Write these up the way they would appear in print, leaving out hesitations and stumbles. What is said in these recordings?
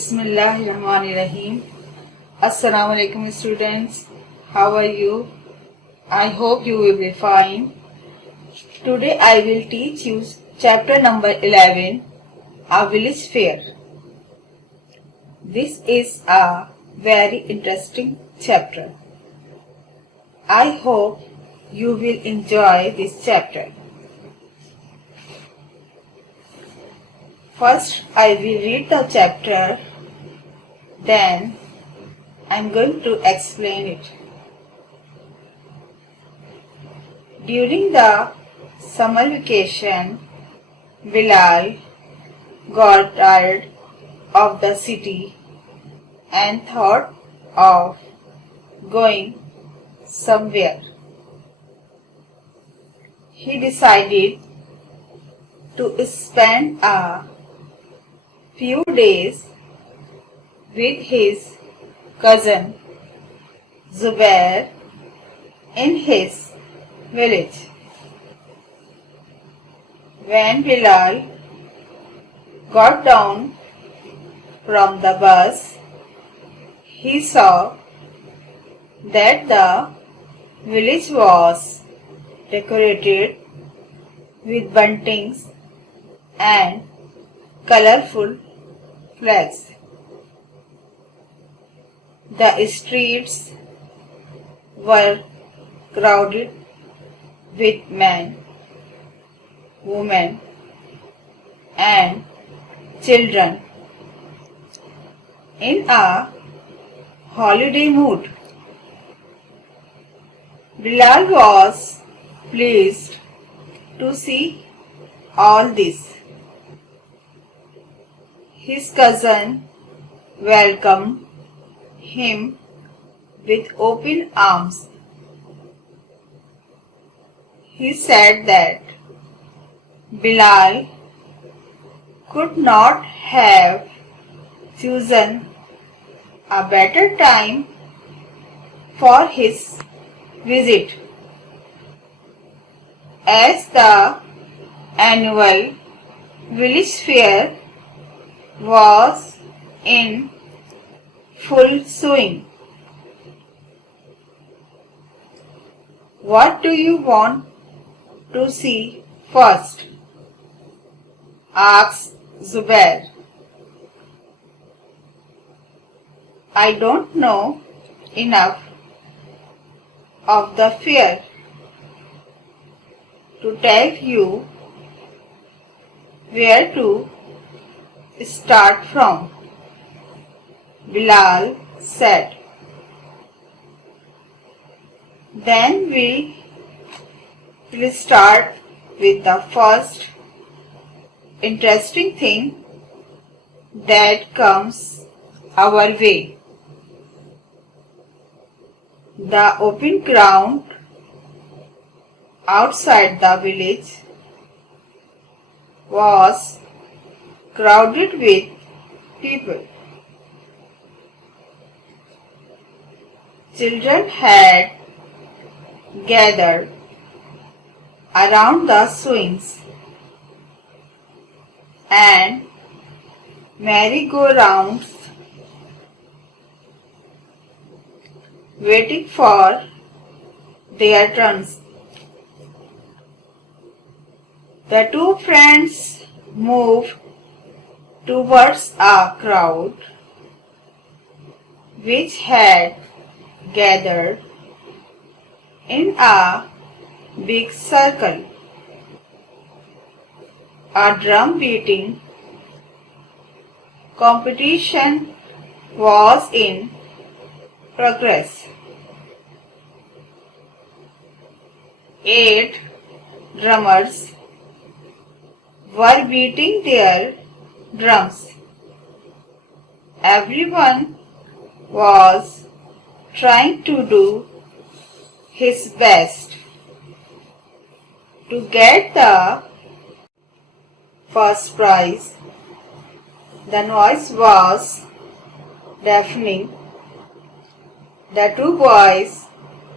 Bismillahirrahmanirrahim. Assalamu alaikum students. How are you? I hope you will be fine. Today I will teach you chapter number 11, A Village Fair. This is a very interesting chapter. I hope you will enjoy this chapter. First, I will read the chapter, then I am going to explain it. During the summer vacation, Bilal got tired of the city and thought of going somewhere. He decided to spend a few days with his cousin Zubair in his village. When Bilal got down from the bus, he saw that the village was decorated with buntings and colorful flags. The streets were crowded with men, women, and children in a holiday mood. Bilal was pleased to see all this. His cousin welcomed him with open arms. He said that Bilal could not have chosen a better time for his visit, as the annual village fair was in full swing. What do you want to see first? Asked Zubair. I don't know enough of the fair to tell you where to start from, Bilal said. Then we will start with the first interesting thing that comes our way. The open ground outside the village was crowded with people. Children had gathered around the swings and merry-go-rounds, waiting for their turns. The two friends moved towards a crowd which had gathered in a big circle. A drum beating competition was in progress. 8 drummers were beating their drums. Everyone was trying to do his best to get the first prize. The noise was deafening. The two boys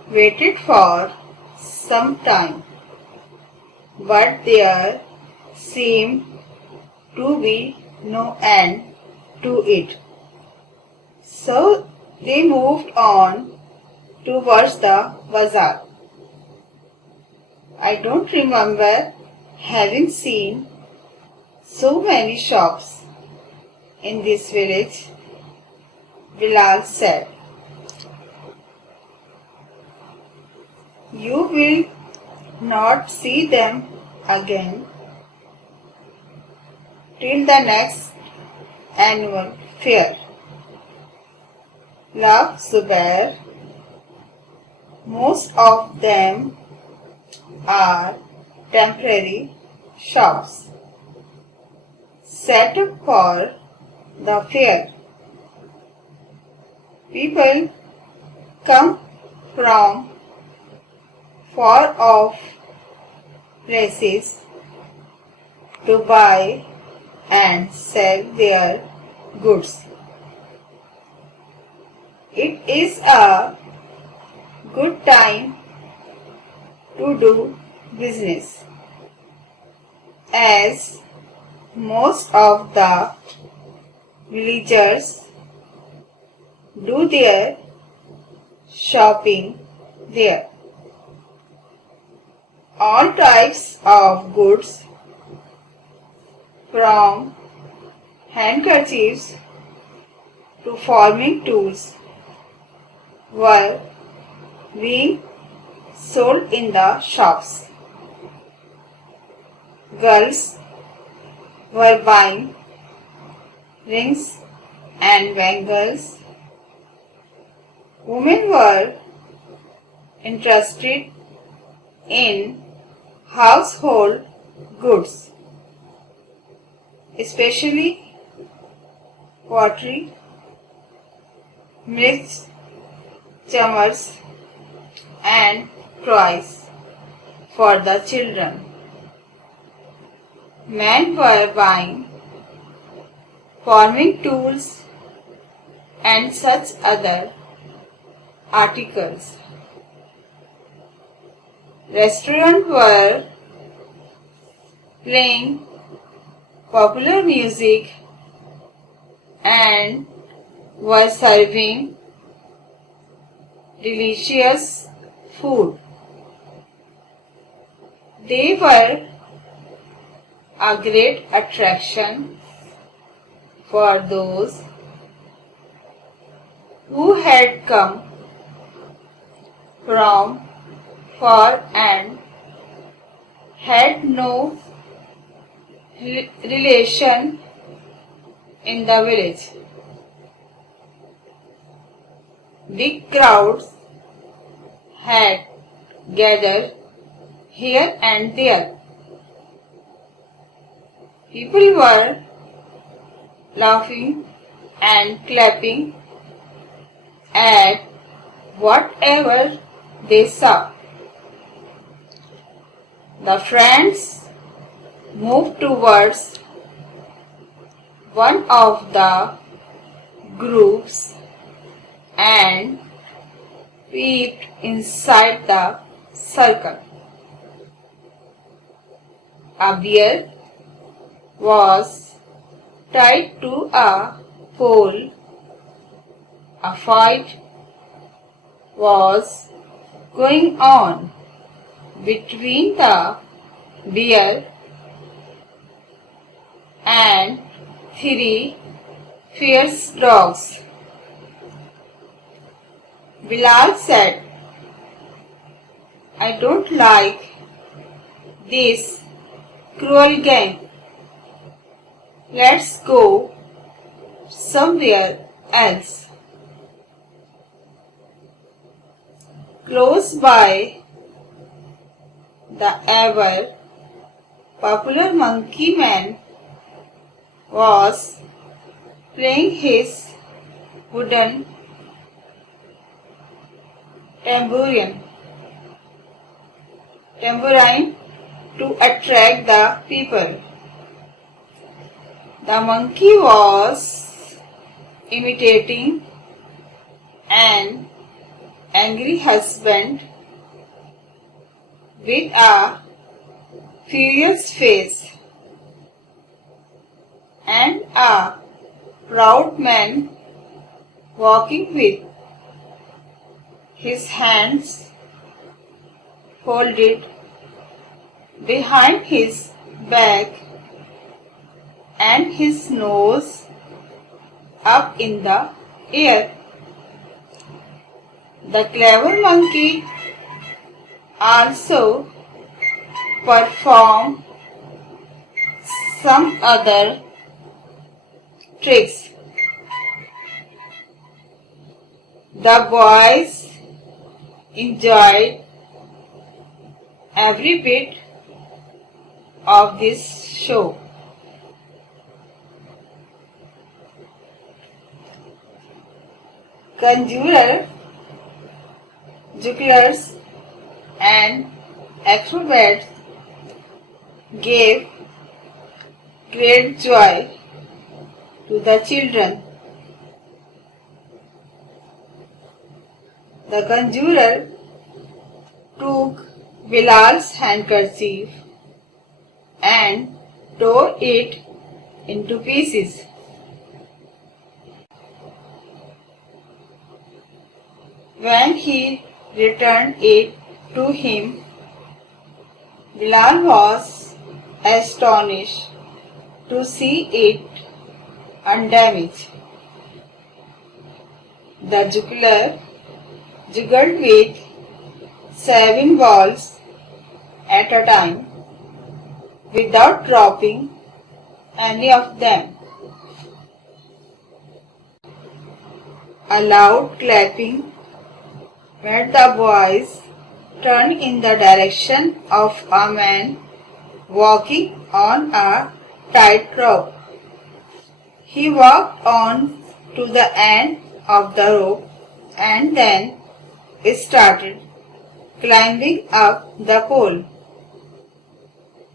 waited for some time, but there seemed to be no end to it. So they moved on towards the bazaar. I don't remember having seen so many shops in this village, Bilal said. You will not see them again till the next annual fair. La Zubair, most of them are temporary shops set up for the fair. People come from far off places to buy and sell their goods. It is a good time to do business, as most of the villagers do their shopping there. All types of goods, from handkerchiefs to farming tools, were being sold in the shops. Girls were buying rings and bangles. Women were interested in household goods, especially pottery, milk jummers, and toys for the children. Men were buying farming tools and such other articles. Restaurants were playing popular music and were serving delicious food. They were a great attraction for those who had come from far and had no relation in the village. Big crowds had gathered here and there. People were laughing and clapping at whatever they saw. The friends moved towards one of the groups and peeped inside the circle. A bear was tied to a pole. A fight was going on between the bear and three fierce dogs. Bilal said, I don't like this cruel game. Let's go somewhere else. Close by, the ever popular monkey man was playing his wooden tambourine to attract the people. The monkey was imitating an angry husband with a furious face and a proud man walking with his hands folded behind his back and his nose up in the air. The clever monkey also performed some other tricks. The boys enjoyed every bit of this show. Conjurer, jugglers and acrobats gave great joy to the children. The conjurer took Bilal's handkerchief and tore it into pieces. When he returned it to him, Bilal was astonished to see it undamaged. The juggler juggled with 7 balls at a time without dropping any of them. A loud clapping made the boys turn in the direction of a man walking on a tightrope. He walked on to the end of the rope and then started climbing up the pole.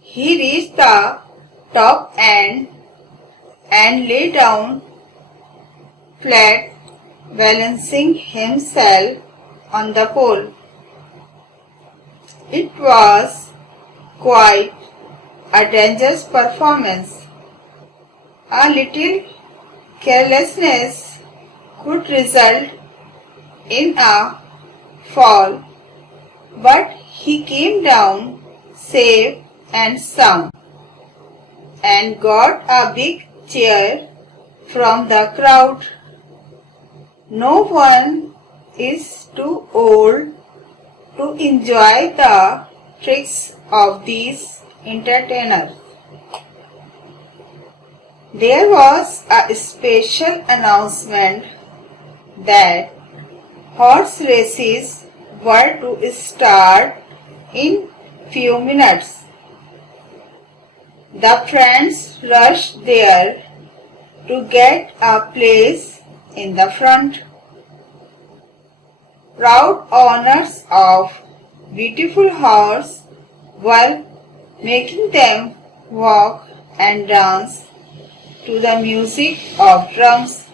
He reached the top end and lay down flat, balancing himself on the pole. It was quite a dangerous performance. A little carelessness could result in a fall, but he came down safe and sound and got a big cheer from the crowd. No one is too old to enjoy the tricks of these entertainers. There was a special announcement that horse races were to start in few minutes. The friends rushed there to get a place in the front. Proud owners of beautiful horses were making them walk and dance to the music of drums.